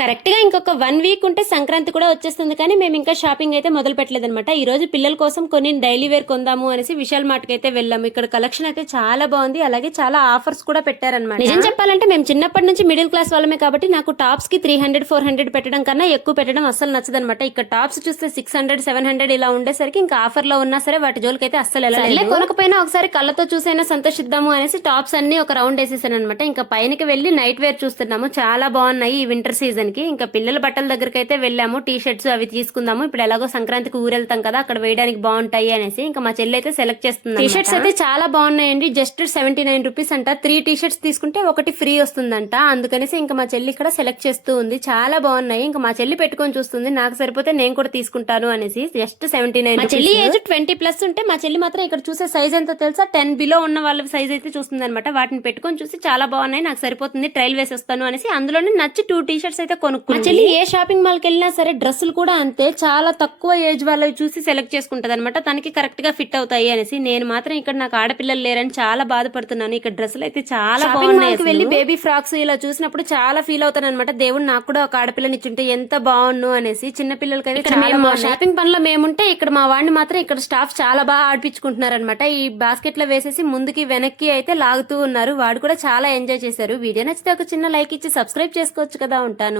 కరెక్ట్గా ఇంకొక one week ఉంటే సంక్రాంతి కూడా వచ్చేస్తుంది. కానీ మేము ఇంకా షాపింగ్ అయితే మొదలు పెట్టలేదు అనమాట ఈ రోజు పిల్లల కోసం కొన్ని డైలీ వేర్ కొందాము అనేసి విశాల్ మార్ట్కి అయితే వెళ్ళాము. ఇక్కడ కలెక్షన్ అయితే చాలా బాగుంది. అలాగే చాలా ఆఫర్స్ కూడా పెట్టారనమాట నిజం చెప్పాలంటే మేము చిన్నప్పటి నుంచి మిడిల్ క్లాస్ వాళ్ళమే కాబట్టి నాకు టాప్స్కి త్రీ హండ్రెడ్ ఫోర్ హండ్రెడ్ పెట్టడం కన్నా ఎక్కువ పెట్టడం అస్సలు నచ్చదనమాట ఇక్కడ టాప్స్ చూస్తే సిక్స్ హండ్రెడ్ సెవెన్ హండ్రెడ్ ఇలా ఉండేసరికి ఇంకా ఆఫర్లో ఉన్నా సరే వాటి జోలికి అయితే అస్సలు వెళ్ళలేదు. కొనకపోయినా ఒకసారి కళ్ళతో చూసైనా సంతోషిద్దాము అనేసి టాప్స్ అన్ని ఒక రౌండ్ వేసేసాను అనమాట ఇంకా పైనకి వెళ్ళి నైట్ వేర్ చూస్తున్నాము. చాలా బాగున్నాయి ఈ వింటర్ సీజన్. కి ఇంకా పిల్లల బట్టల దగ్గరికి అయితే వెళ్ళాము. టీ షర్ట్స్ అవి తీసుకుందాము. ఇప్పుడు ఎలాగో సంక్రాంతికి ఊరెళ్తాం కదా అక్కడ వేయడానికి బాగుంటాయి అనేసి. ఇంకా మా చెల్లి అయితే సెలెక్ట్ చేస్తుంది టీ షర్ట్స్ అయితే చాలా బాగున్నాయండి. జస్ట్ సెవెంటీ నైన్ రూపీస్ అంట. త్రీ టీ షర్ట్స్ తీసుకుంటే ఒకటి ఫ్రీ వస్తుందంట. అందుకనేసి ఇంకా మా చెల్లి ఇక్కడ సెలెక్ట్ చేస్తూ ఉంది. చాలా బాగున్నాయి. ఇంకా మా చెల్లి పెట్టుకొని చూస్తుంది. నాకు సరిపోతే నేను కూడా తీసుకుంటాను అనేసి జస్ట్ సెవెంటీ నైన్ మా చెల్లి ఏజ్ ట్వంటీ ప్లస్ ఉంటే మా చెల్లి మాత్రం ఇక్కడ చూసే సైజ్ ఎంతో తెలుసా? టెన్ బిలో ఉన్న వాళ్ళ సైజ్ అయితే చూస్తుంది అనమాట వాటిని పెట్టుకొని చూసి చాలా బాగున్నాయి. నాకు సరిపోతుంది. ట్రైల్ వేసేస్తాను అనేసి అందులోనే నచ్చి టూ టీ షర్ట్స్ అయితే మా చెల్లి ఏ షాపింగ్ మాల్కి వెళ్ళినా సరే డ్రెస్సులు కూడా అంతే. చాలా తక్కువ ఏజ్ వాళ్ళవి చూసి సెలెక్ట్ చేసుకుంటది అనమాట తనకి కరెక్ట్గా ఫిట్ అవుతాయి అనేసి. నేను మాత్రం ఇక్కడ నాకు ఆడపిల్లలు లేరని చాలా బాధపడుతున్నాను. ఇక్కడ డ్రెస్సులు అయితే చాలా బాగున్నాయి వెళ్ళి బేబీ ఫ్రాక్స్ ఇలా చూసినప్పుడు చాలా ఫీల్ అవుతాను అనమాట దేవుడు నాకు కూడా ఒక ఆడపిల్లని ఇచ్చుంటే ఎంత బాగుండు అనేసి. చిన్న పిల్లలకైతే మా షాపింగ్ పనిలో మేముంటే ఇక్కడ మా వాడిని మాత్రం ఇక్కడ స్టాఫ్ చాలా బాగా ఆడిపించుకుంటున్నారు అనమాట ఈ బాస్కెట్లో వేసేసి ముందుకి వెనక్కి అయితే లాగుతూ ఉన్నారు. వాడు కూడా చాలా ఎంజాయ్ చేశారు. వీడియో నచ్చితే ఒక చిన్న లైక్ ఇచ్చి సబ్స్క్రైబ్ చేసుకోవచ్చు కదా ఉంటాను.